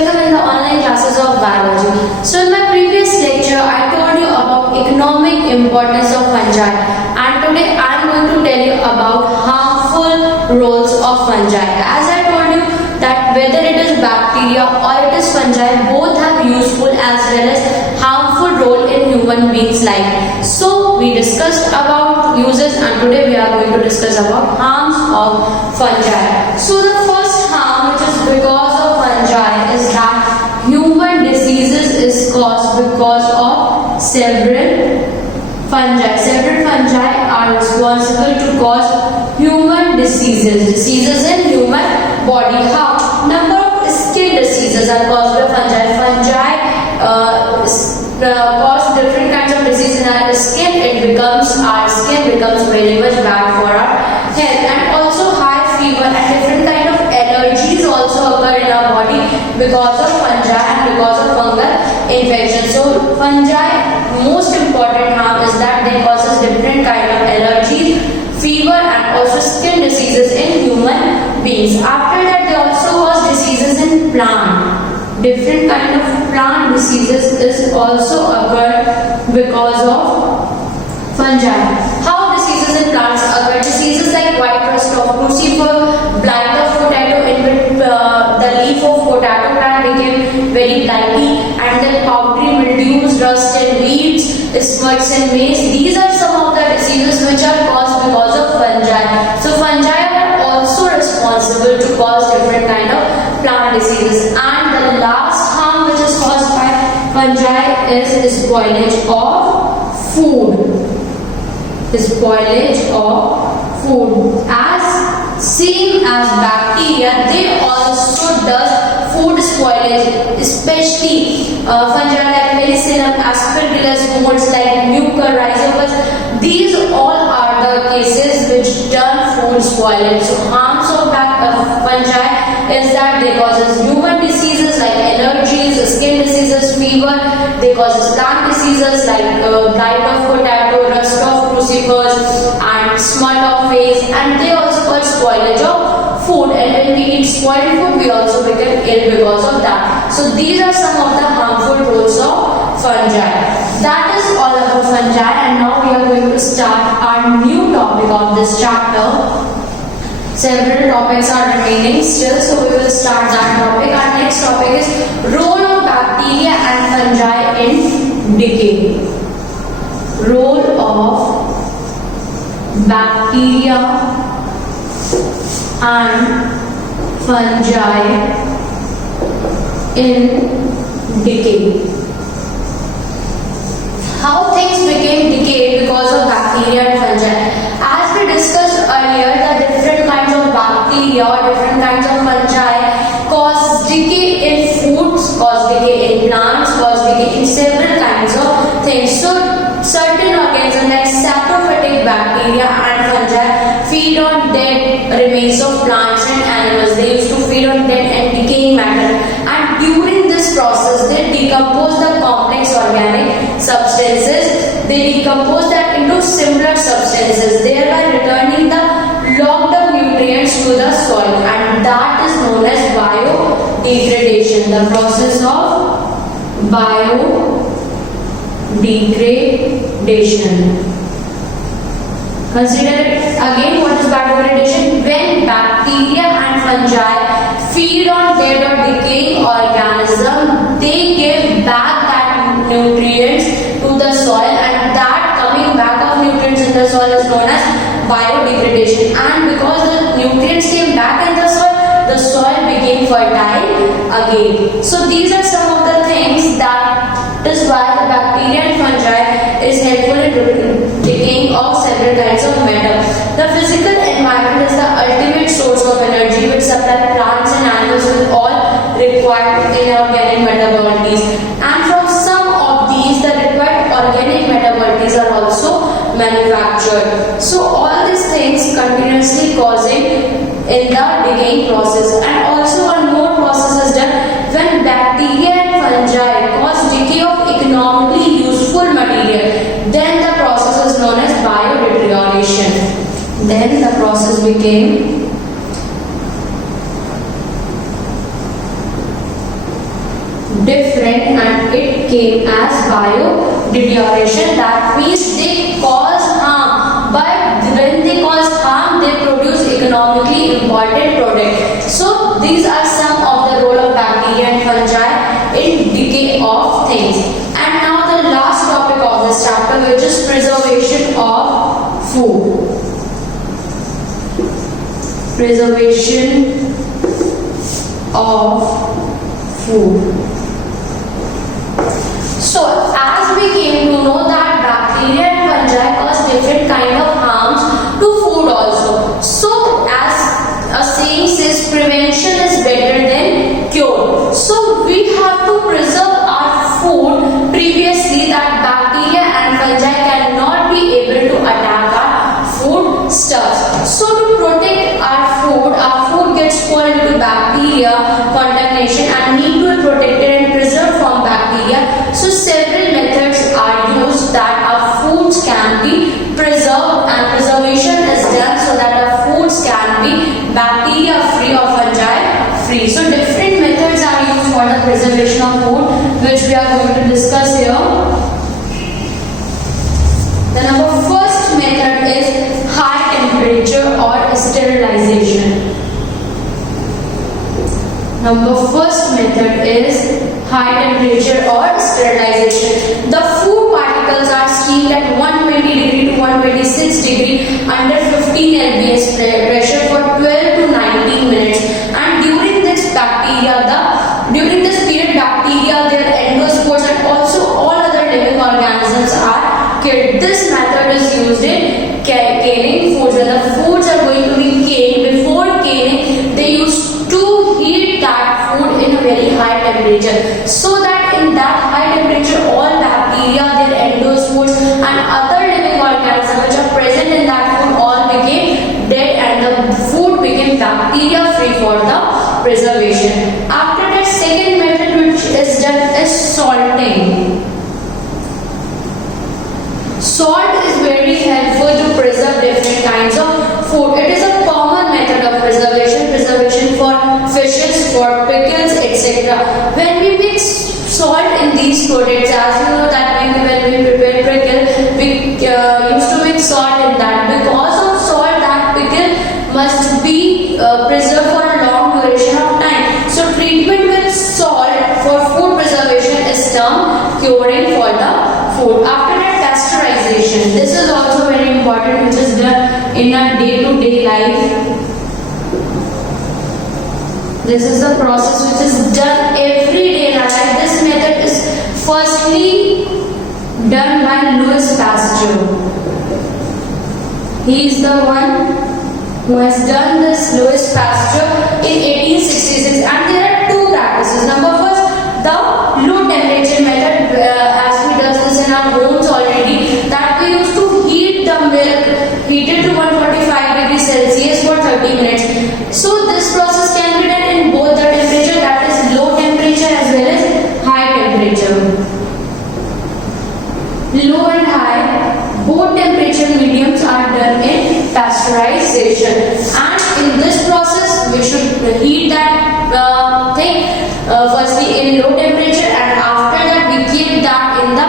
welcome in the online classes of biology. So in my previous lecture, I told you about economic importance of fungi, and today I am going to tell you about harmful roles of fungi. As I told you that whether it is bacteria or it is fungi, both have useful as well as harmful role in human beings' life. So we discussed about uses, and today we are going to discuss about harms of fungi. So the first harm, which is because of fungi, is that human diseases is caused because of several fungi. Several fungi are responsible to cause human diseases in human body. How? Number of skin diseases are caused by fungi. Fungi cause different kinds of disease in our skin. Our skin becomes very much bad for our health, and also high fever and different kind of allergies also occur in our body because of fungi and because of fungal infection. So fungi, most important harm is that they causes different kind of allergies, fever and also skin diseases in human beings. After that, they also cause diseases in plant. Different kind of plant diseases is also occur because of fungi. How diseases in plants occur? Diseases like white rust of crucifer, blight of potato, in which the leaf of potato plant became very blighty, and then powdery mildews, rust in weeds, smuts in maize. These are some of the diseases which are caused because of fungi. So fungi are also responsible to cause different kind of plant diseases. And the last harm which is caused by fungi is spoilage of food. Spoilage of food. As same as bacteria, they also does food spoilage, especially fungi like penicillium, aspergillus, molds like mucorrhizopus. These all are the cases which done food spoilage. So harms of fungi is that they causes human diseases like allergies, skin diseases, fever. They causes plant diseases like blight of potato, rust of crucifers, and smut of maize. And they also cause spoilage of food. And when we eat spoiled food, we also become ill because of that. So these are some of the harmful roles of fungi. That is all about fungi. And now we are going to start our new topic of this chapter. Several topics are remaining still, so we will start that topic. Our next topic is role of bacteria and fungi in decay. Role of bacteria and fungi in decay. How things became decayed because of bacteria and fungi. As we discussed earlier, the different kinds of bacteria or different kinds of fungi cause decay in foods, cause decay in plants, cause decay in several kinds of things. So certain organisms like saprophytic bacteria and fungi feed on dead remains of plants and animals. They used to feed on dead and decaying matter, and during this process they decompose the complex organic substances. They decompose that into simpler substances, thereby returning the locked up nutrients to the soil, and that is known as biodegradation. The process of biodegradation. Consider it again. What is biodegradation? When bacteria and fungi feed on dead or decaying organism, they give back that nutrients to the soil, and that coming back of nutrients in the soil is known as biodegradation. And because the nutrients came back in the soil became fertile again. So these are some of the things that is why the bacteria and fungi is helpful in decaying of several kinds of matter. The physical environment is the ultimate source of energy which supply plants and animals with all required inorganic metabolites. And from some of these, the required organic metabolites are also manufactured. So all these things continuously causing in the decaying process. And also one more process is done when bacteria and fungi cause decay of economically useful material. Then the process is known as biodeterioration. Then the process became different, and it came as biodeterioration. That means they cause harm, but when they cause harm, they produce economically important product. So these are some of the role of bacteria and fungi in decay of things. And now the last topic of this chapter, which is preservation of food. Preservation of food. So as we came to know that bacteria and fungi cause different kind of harms to food also. So as a saying says, prevention is better than cure. So we have to preserve our food previously that bacteria and fungi cannot be able to attack our food stuffs. So to protect our food gets spoiled due to bacteria contamination and need to be protected and preserved from bacteria. So several methods are used that our foods can be preserved, and preservation is done so that our foods can be bacteria free or fungi free. So different methods are used for the preservation of food, which we are going to discuss here. The first method is high temperature or sterilization. First method is high temperature or sterilization. The food particles are steamed at 120 degree to 126 degree under 15 lbs pressure for 12 to 19 minutes. And during this period, bacteria, their endospores, and also all other living organisms are killed. This method is used in canning foods. When the foods are going to be canned, before canning, they used to heat that food in a very high temperature, so that in that high temperature all bacteria, their endospores, and other living organisms which are present in that food all became dead, and the food became bacteria free for the preservation. After that, second method which is done is salting. Salt is very helpful to preserve different kinds of food. It is a common method of preservation for fishes, for pickles, etc. When we mix salt in these products, as you know that when we prepare pickle, we used to mix salt in that. Because of salt, that pickle must be preserved for a long duration of time. So treatment with salt for food preservation is termed curing for the food. After that, pasteurization. This is also very important, which is done in our day-to-day life. This is the process which is done every day in our life. This method is firstly done by Louis Pasteur. He is the one who has done this, Louis Pasteur, in 1866. And there are two practices. First, the low temperature method, as we do this in our homes already, that we used to heat the milk, heated to 145 degrees Celsius for 30 minutes. So this process can be done in both the temperature, that is low temperature as well as high temperature. Low and high, both temperature mediums are done in pasteurization. And in this process, we should heat that thing firstly in low temperature, and after that we keep that in the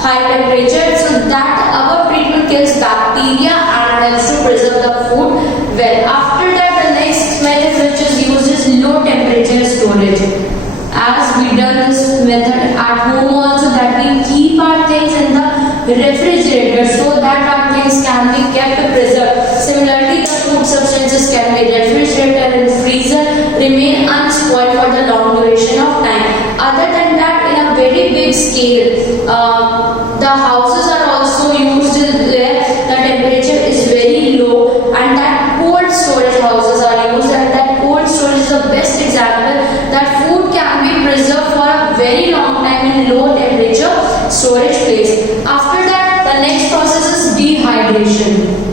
high temperature, so that our treatment kills bacteria and helps to preserve the food well. After that, the next method which is used is low temperature storage. As we done this method at home also, that we keep our things in the refrigerator so that our things can be kept preserved. Similarly, the food substances can be refrigerated and freezer, remain unspoiled for the long duration of time. Other than that, in a very big scale, the houses are also used where the temperature is very low, and that cold storage houses are used, and that cold storage is the best example that food can be preserved for a very long time in low temperature storage place. After that, the next process is dehydration.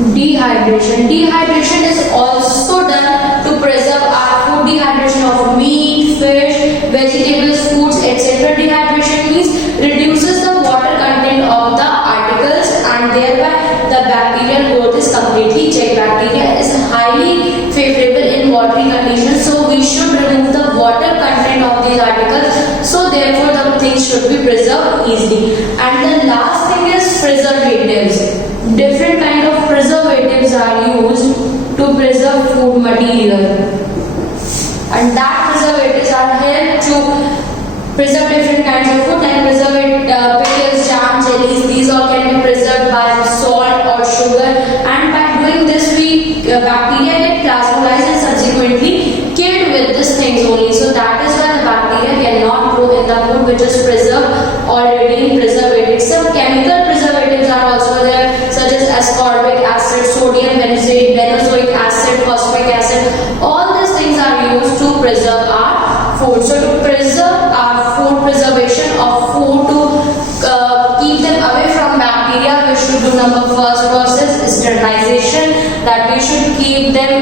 Dehydration is also done to preserve our food. Dehydration of meat, fish, vegetables, foods, etc. Dehydration means reduces the water content of the articles, and thereby the bacterial growth is completely checked. Bacteria is highly favorable in watery condition, so we should remove the water content of these articles, so therefore the things should be preserved easily. And the last thing is preservatives. Different kind of preservatives are used to preserve food material, and that preservatives are helped to preserve different kinds of food, like pickles, jam, jellies. These all can be preserved by salt or sugar, and by doing this we bacteria get plasmolized and subsequently killed with these things only. So that is why the bacteria cannot grow in the food which is preserved already in preservatives. Some chemical preservatives are also there, such as ascorbic acid, sodium benzoic acid, phosphoric acid. All these things are used to preserve our food. So to preserve our food, preservation of food, to keep them away from bacteria, we should do first process is sterilization, that we should keep them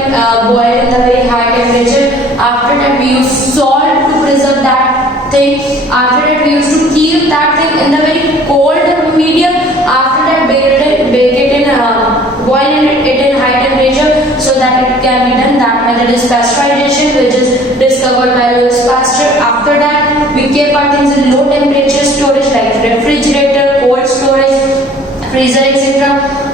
boiled in the very high temperature. After that we use salt to preserve that thing. After that we used to keep that thing in the very cold medium. After that bake it in boil it in high temperature so that it can be done. That method is pasteurization, which is discovered by Louis Pasteur. After that we keep our things in low temperature storage like refrigerator, cold storage, freezer, etc.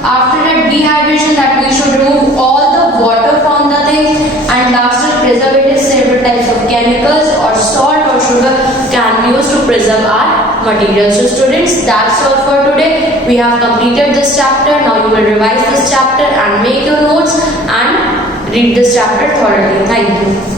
After that dehydration, that we should remove all the water from the thing. And after preservatives, several types of chemicals or salt or sugar can be used to preserve our material. So students, that's all for today. We have completed this chapter. Now you will revise this chapter and make your notes and read this chapter thoroughly. Thank you.